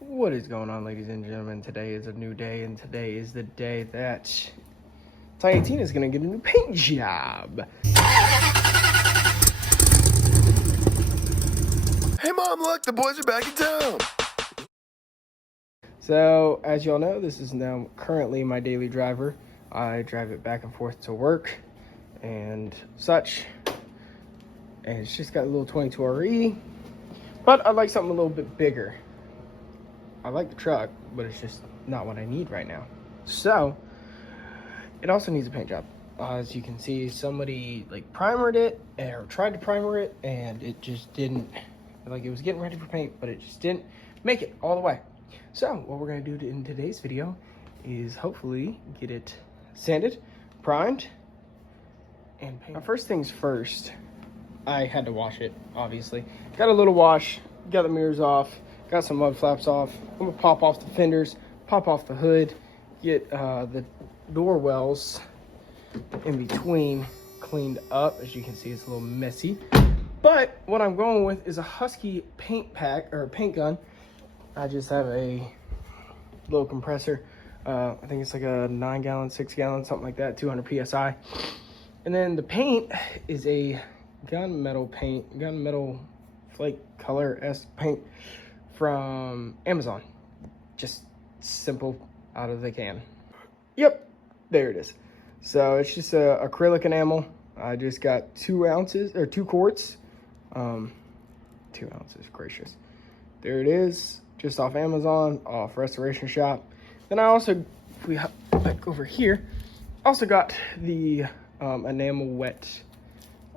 What is going on, ladies and gentlemen? Today is a new day, and today is the day that Tiny Tina is going to get a new paint job. Hey Mom, look, the boys are back in town. So, as y'all know, this is now currently my daily driver. I drive it back and forth to work and such. And it's just got a little 22 RE, but I'd like something a little bit bigger. I like the truck, but it's just not what I need right now. So, it also needs a paint job. As you can see, somebody primered it or tried to primer it, and it just didn't, it was getting ready for paint, but it just didn't make it all the way. So, what we're gonna do in today's video is hopefully get it sanded, primed, and painted. Now, first things first, I had to wash it, obviously. Got a little wash, got the mirrors off, got some mud flaps off. I'm gonna pop off the fenders, pop off the hood, get the door wells in between cleaned up. As you can see, it's a little messy. But what I'm going with is a Husky paint pack, or paint gun. I just have a little compressor. I think it's like a 9-gallon, 6-gallon, something like that, 200 PSI. And then the paint is a gunmetal flake color S paint from Amazon. Just simple out of the can. Yep, there it is. So it's just a acrylic enamel. I just got 2 quarts. 2 ounces, gracious. There it is, just off Amazon, off Restoration Shop. Then I also, if we hop back over here, also got the enamel wet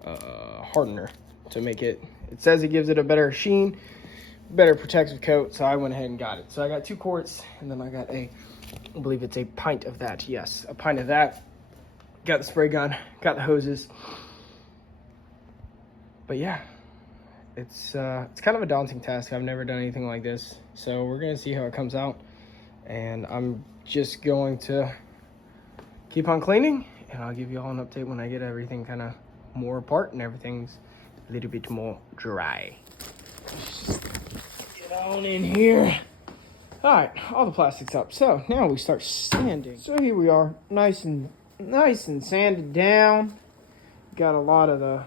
hardener to make it. It says it gives it a better sheen, better protective coat, so I went ahead and got it. So I got 2 quarts, and then I got I believe it's a pint of that. Yes, a pint of that. Got the spray gun, got the hoses. But yeah, it's kind of a daunting task. I've never done anything like this, so we're gonna see how it comes out. And I'm just going to keep on cleaning, and I'll give you all an update when I get everything kind of more apart and everything's a little bit more dry. Get on in here. All right, all the plastic's up. So now we start sanding. So here we are, nice and sanded down. Got a lot of the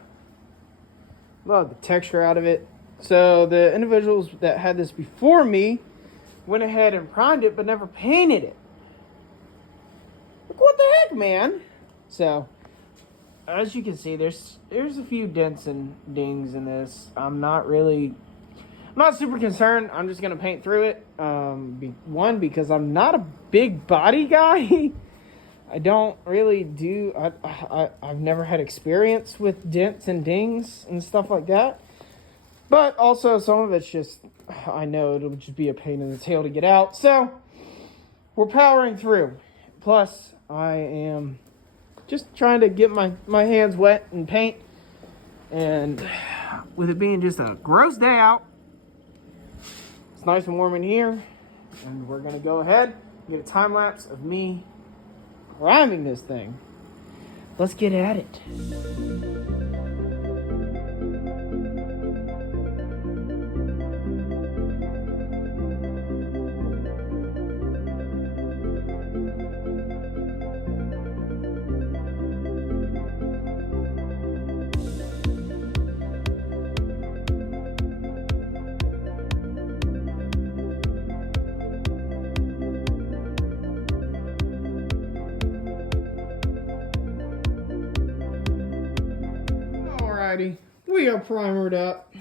texture out of it. So the individuals that had this before me went ahead and primed it, but never painted it. Like, what the heck, man? So as you can see, there's a few dents and dings in this. I'm not super concerned. I'm just gonna paint through it. One, because I'm not a big body guy. I don't really do. I've never had experience with dents and dings and stuff like that. But also, some of it's just, I know it'll just be a pain in the tail to get out. So we're powering through. Plus, I am just trying to get my hands wet and paint. And with it being just a gross day out, it's nice and warm in here. And we're going to go ahead and get a time lapse of me priming this thing. Let's get at it. Alrighty, we are primered up.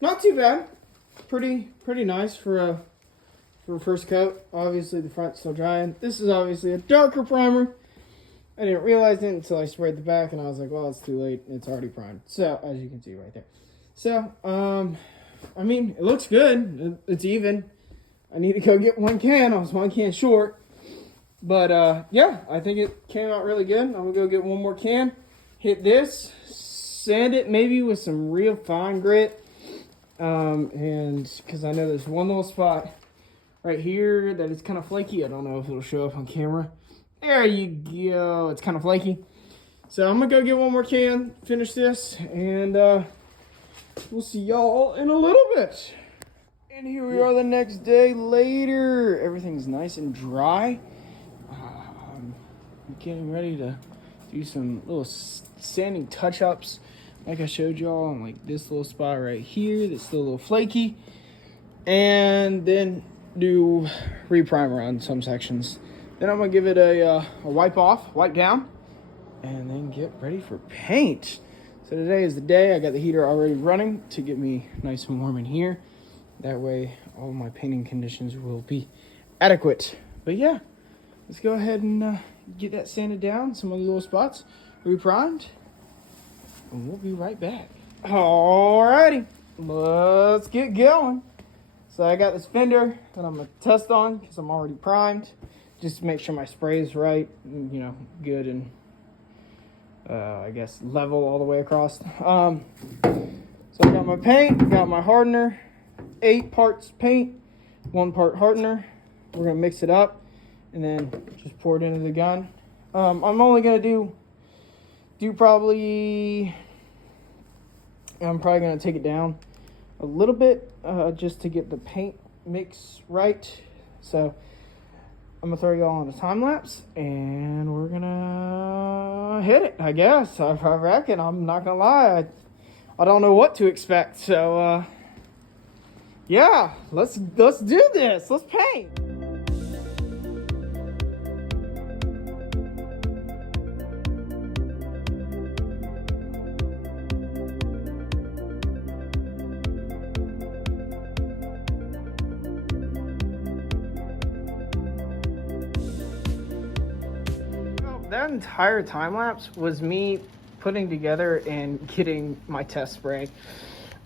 Not too bad. Pretty nice for a first coat. Obviously the front's still drying. This is obviously a darker primer. I didn't realize it until I sprayed the back, and I was like, well, it's too late. It's already primed. So as you can see right there. So I mean, it looks good. It's even. I need to go get 1 can. I was 1 can short. But yeah, I think it came out really good. I'm gonna go get 1 more can. Hit this, sand it maybe with some real fine grit. And because I know there's one little spot right here that is kind of flaky. I don't know if it'll show up on camera. There you go. It's kind of flaky. So I'm going to go get 1 more can, finish this, and we'll see y'all in a little bit. And here we are the next day later. Everything's nice and dry. I'm getting ready to do some little sanding touch-ups like I showed y'all on like this little spot right here that's still a little flaky. And then do reprimer on some sections. Then I'm gonna give it a wipe down, and then get ready for paint. So today is the day. I got the heater already running to get me nice and warm in here. That way all my painting conditions will be adequate. But yeah, let's go ahead and get that sanded down, some of the little spots reprimed, and we'll be right back. Alrighty, let's get going. So I got this fender that I'm gonna test on because I'm already primed, just to make sure my spray is right, you know, good and I guess level all the way across. So I got my paint, got my hardener, 8 parts paint, 1 part hardener. We're gonna mix it up and then just pour it into the gun. I'm only gonna do probably, I'm probably gonna take it down a little bit just to get the paint mix right. So I'm gonna throw y'all on a time lapse and we're gonna hit it, I guess. I reckon. I'm not gonna lie, I don't know what to expect. So yeah, let's do this. Let's paint. That entire time lapse was me putting together and getting my test spray.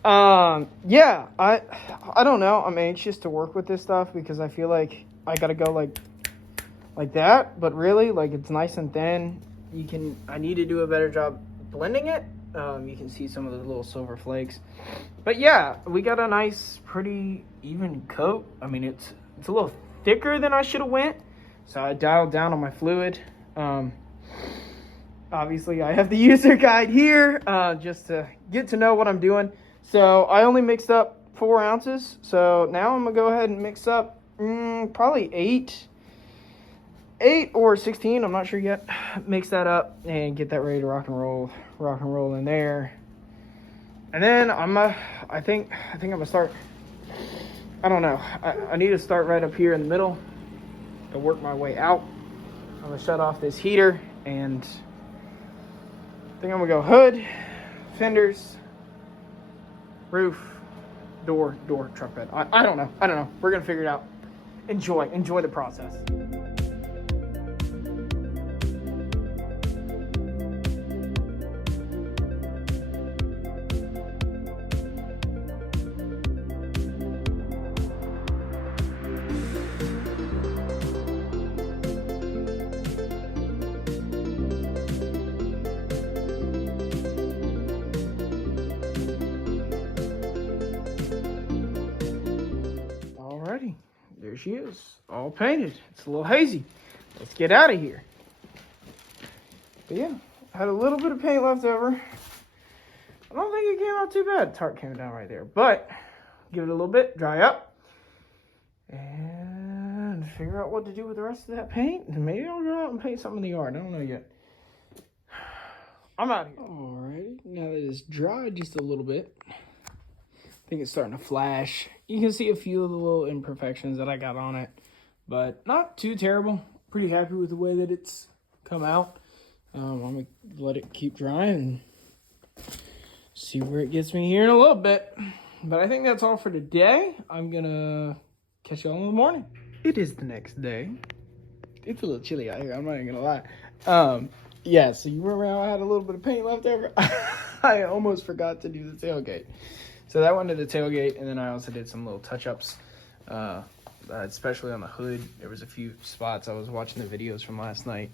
Yeah, I don't know. I'm anxious to work with this stuff because I feel like I gotta go like that, but really, like, it's nice and thin. I need to do a better job blending it. You can see some of the little silver flakes, but yeah, we got a nice, pretty even coat. I mean, it's a little thicker than I should have went, so I dialed down on my fluid. Obviously I have the user guide here just to get to know what I'm doing. So I only mixed up 4 ounces. So now I'm gonna go ahead and mix up probably 8 or 16. I'm not sure yet. Mix that up and get that ready to rock and roll in there. And then I think I'm gonna start. I don't know. I need to start right up here in the middle and work my way out. I'm gonna shut off this heater and I think I'm gonna go hood, fenders, roof, door, truck bed. I don't know. We're gonna figure it out. Enjoy the process. There she is, all painted. It's a little hazy. Let's get out of here. But yeah, I had a little bit of paint left over. I don't think it came out too bad. Tarp came down right there, but give it a little bit, dry up, and figure out what to do with the rest of that paint. And maybe I'll go out and paint something in the yard. I don't know yet. I'm out of here. Alrighty, now that it's dried just a little bit, I think it's starting to flash. You can see a few of the little imperfections that I got on it, but not too terrible. Pretty happy with the way that it's come out. I'm gonna let it keep drying and see where it gets me here in a little bit. But I think that's all for today. I'm gonna catch y'all in the morning. It is the next day. It's a little chilly out here, I'm not even gonna lie. Yeah, so you remember how I had a little bit of paint left over? I almost forgot to do the tailgate. So that went to the tailgate, and then I also did some little touch-ups, especially on the hood. There was a few spots. I was watching the videos from last night,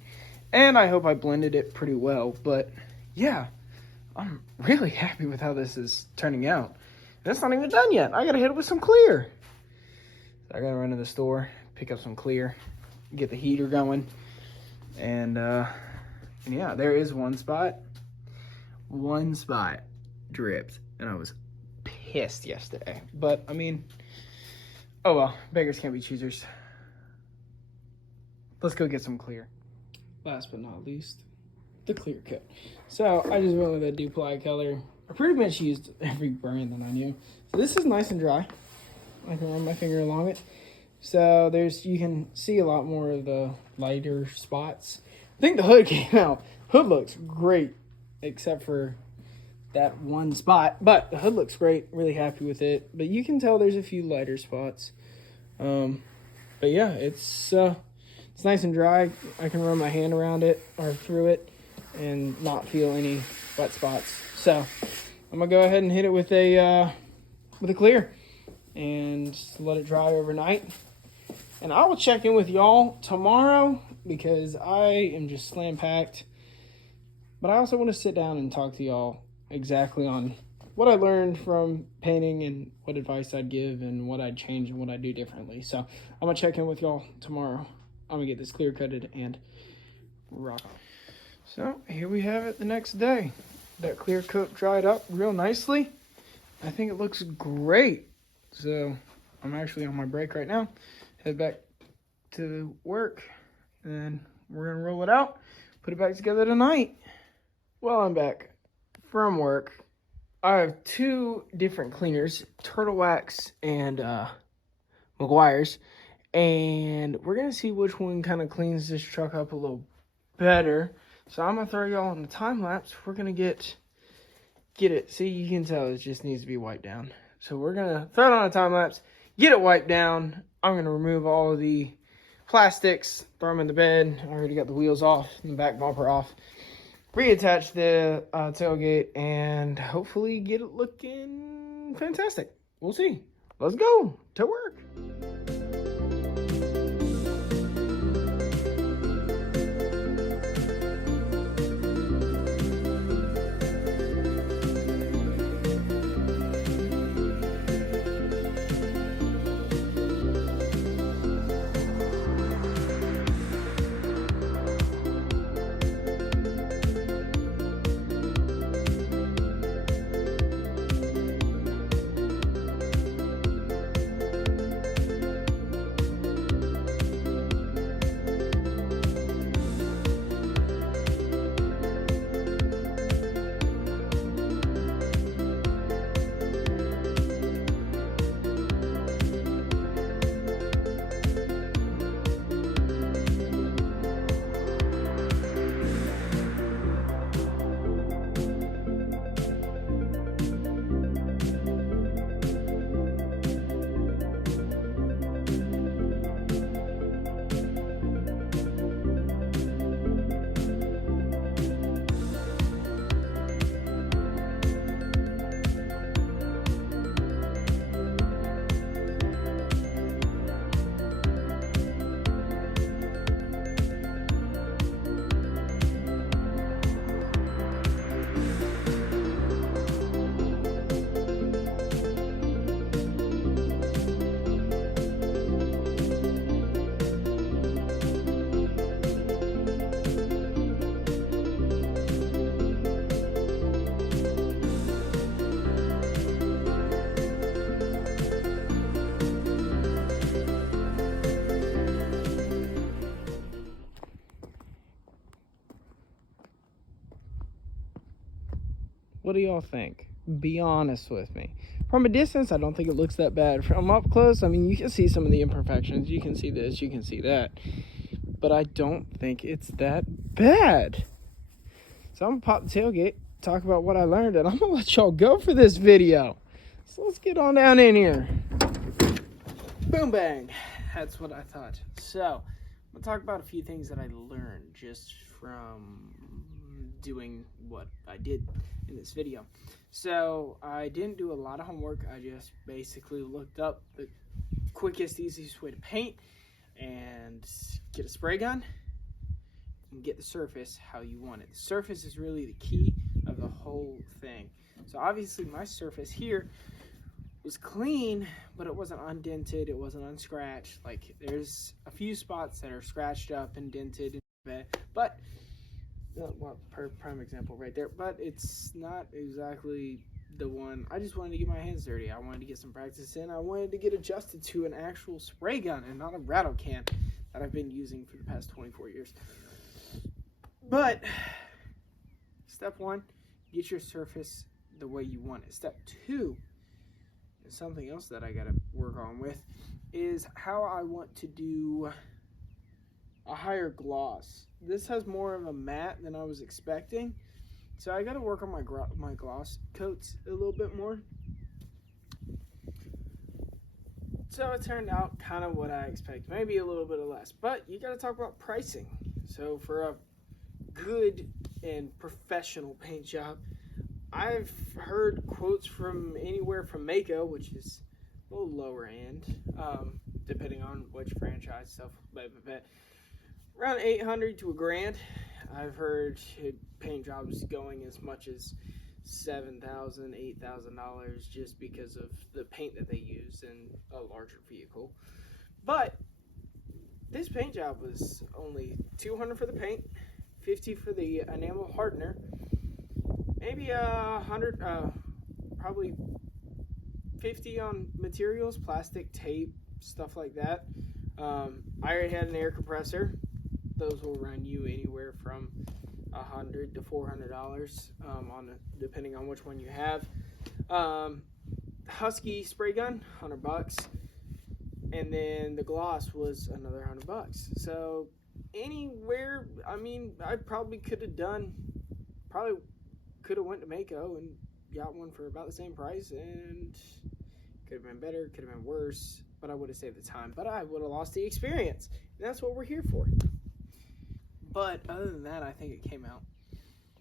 and I hope I blended it pretty well. But yeah, I'm really happy with how this is turning out. That's not even done yet. I gotta hit it with some clear. So I gotta run to the store, pick up some clear, get the heater going, and yeah, there is one spot dripped, and I was pissed yesterday. But I mean, Oh well, beggars can't be choosers. Let's go get some clear. Last but not least, the clear coat. So I just went with a Duplicolor. I pretty much used every brand that I knew. So this is nice and dry. I can run my finger along it. So you can see a lot more of the lighter spots. I think the hood came out. Hood looks great, except for that one spot. But the hood looks great. Really happy with it. But you can tell there's a few lighter spots. But yeah, it's nice and dry. I can run my hand around it or through it and not feel any wet spots. So I'm gonna go ahead and hit it with a clear and just let it dry overnight. And I will check in with y'all tomorrow because I am just slam packed. But I also want to sit down and talk to y'all exactly on what I learned from painting and what advice I'd give and what I'd change and what I'd do differently. So I'm gonna check in with y'all tomorrow. I'm gonna get this clear coated and rock on. So here we have it the next day. That clear coat dried up real nicely. I think it looks great. So I'm actually on my break right now. Head back to work and we're gonna roll it out, put it back together tonight. Well, I'm back from work. I have two different cleaners, Turtle Wax and McGuire's, and we're gonna see which one kind of cleans this truck up a little better. So I'm gonna throw y'all on the time lapse. We're gonna get it. See, you can tell it just needs to be wiped down. So we're gonna throw it on a time lapse, get it wiped down. I'm gonna remove all of the plastics, throw them in the bed. I already got the wheels off and the back bumper off. Reattach the tailgate and hopefully get it looking fantastic. We'll see. Let's go to work. What do y'all think? Be honest with me. From a distance, I don't think it looks that bad. From up close, I mean, you can see some of the imperfections. You can see this, you can see that. But I don't think it's that bad. So I'm gonna pop the tailgate, talk about what I learned, and I'm gonna let y'all go for this video. So let's get on down in here. Boom, bang. That's what I thought. So I'm gonna talk about a few things that I learned just from doing what I did in this video. So I didn't do a lot of homework. I just basically looked up the quickest, easiest way to paint and get a spray gun and get the surface how you want it. The surface is really the key of the whole thing. So obviously my surface here was clean, but it wasn't undented, it wasn't unscratched. Like, there's a few spots that are scratched up and dented, but well, prime example right there, but it's not exactly the one, I just wanted to get my hands dirty. I wanted to get some practice in. I wanted to get adjusted to an actual spray gun and not a rattle can that I've been using for the past 24 years. But step one, get your surface the way you want it. Step two, and something else that I gotta work on with, is how I want to do a higher gloss. This has more of a matte than I was expecting, so I gotta work on my gloss coats a little bit more. So it turned out kind of what I expected, maybe a little bit less, but you gotta talk about pricing. So for a good and professional paint job, I've heard quotes from anywhere from Mako, which is a little lower end, depending on which franchise stuff, but around $800 to $1,000. I've heard paint jobs going as much as $7,000, $8,000 just because of the paint that they use in a larger vehicle. But this paint job was only $200 for the paint, $50 for the enamel hardener, maybe $100, probably $50 on materials, plastic, tape, stuff like that. I already had an air compressor. Those will run you anywhere from $100 to $400 depending on which one you have. Husky spray gun, $100, and then the gloss was another $100. So anywhere, I mean, I probably could have went to Mako and got one for about the same price, and could have been better, could have been worse, but I would have saved the time, but I would have lost the experience, and that's what we're here for. But other than that, I think it came out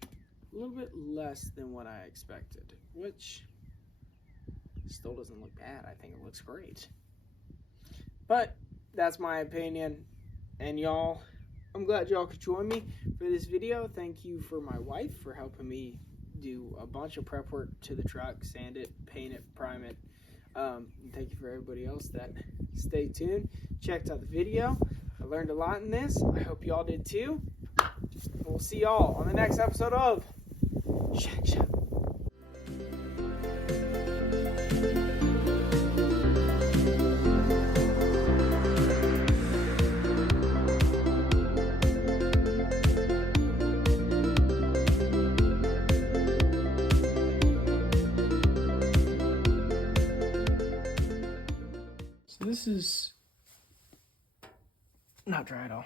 a little bit less than what I expected, which still doesn't look bad. I think it looks great. But that's my opinion. And y'all, I'm glad y'all could join me for this video. Thank you for my wife for helping me do a bunch of prep work to the truck, sand it, paint it, prime it. And thank you for everybody else that stayed tuned, checked out the video. I learned a lot in this. I hope y'all did too. We'll see y'all on the next episode of Shack Shack. So this is not dry at all.